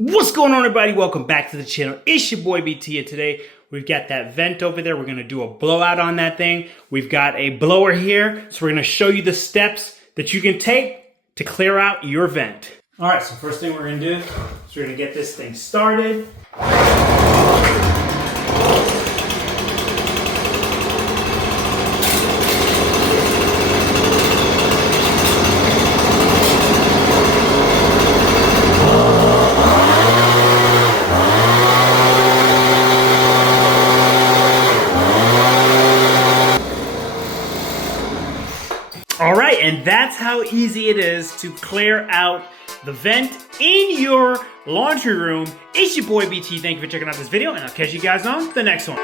What's going on, everybody? Welcome back to the channel. It's your boy BT, and today we've got that vent over there. We're going to do a blowout on that thing. We've got a blower here, so we're going to show you the steps that you can take to clear out your vent. All right, so first thing we're going to do is we're going to get this thing started. All right, and that's how easy it is to clear out the vent in your laundry room. It's your boy BT. Thank you for checking out this video, and I'll catch you guys on the next one.